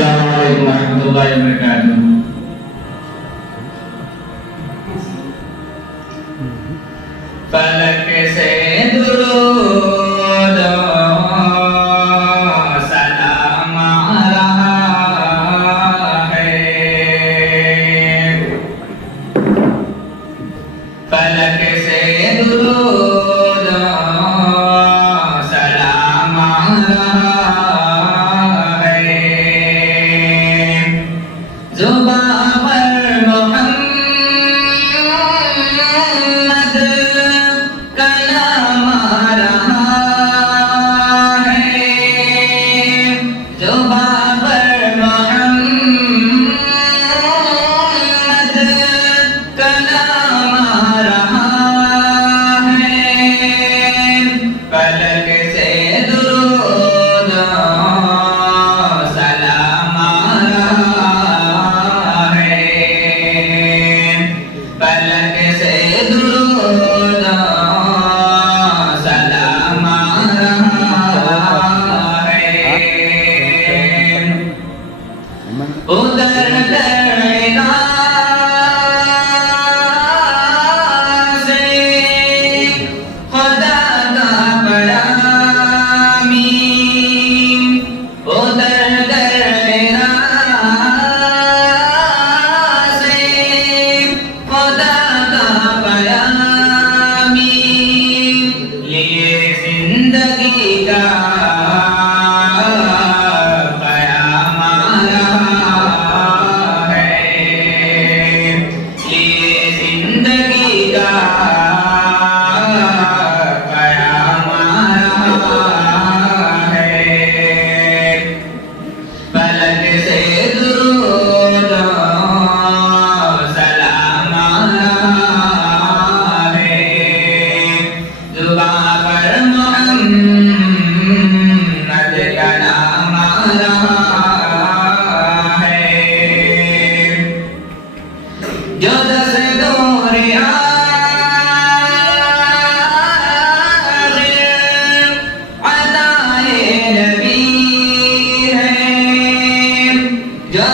Assalamualaikum warahmatullahi wabarakatuh. फलक से दुरूद सलाम आ रहा है, फलक से दुरूद सलाम आ रहा है, जुबान पर मोहम्मद का नाम आ रहा है, जुबान पर मोहम्मद का नाम आ रहा है, फलक से दुरूद सलाम आ रहा है, फलक से दुरूद सलाम आ रहा है। उधर दरगाह से खुदा का बड़ा मीम, उधर दरगाह से खुदा का बड़ा मीम, लिए जिंदगी का क़याम आ रहा है, लिए जिंदगी का क़याम आ रहा है, फलक से दुरूद सलाम आ रहा है, जुबान पर मोहम्मद का नाम आ रहा है, जो दस दूर अताए नबी है, जो